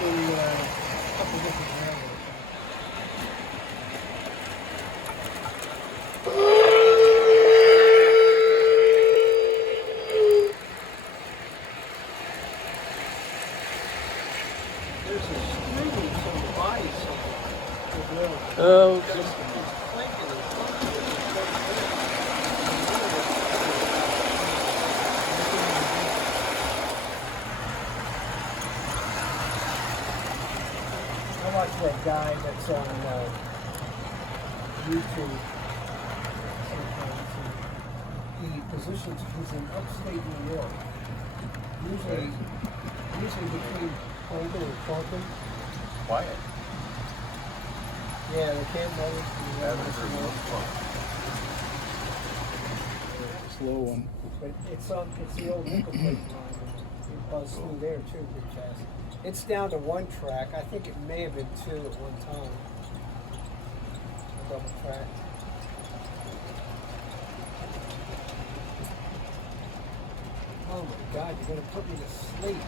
in a couple different railroads. There's a screaming from the body somewhere. Oh, It's clanking and clunking. I watch that guy that's on YouTube sometimes. He positions, he's in upstate New York. Usually between Colton and Colton. Quiet. Yeah, the camp motors. slow one. But it's the old nickel plate line. It buzzed through there too, pretty fast. It's down to one track. I think it may have been two at one time. A double track. Oh my God, you're gonna put me to sleep.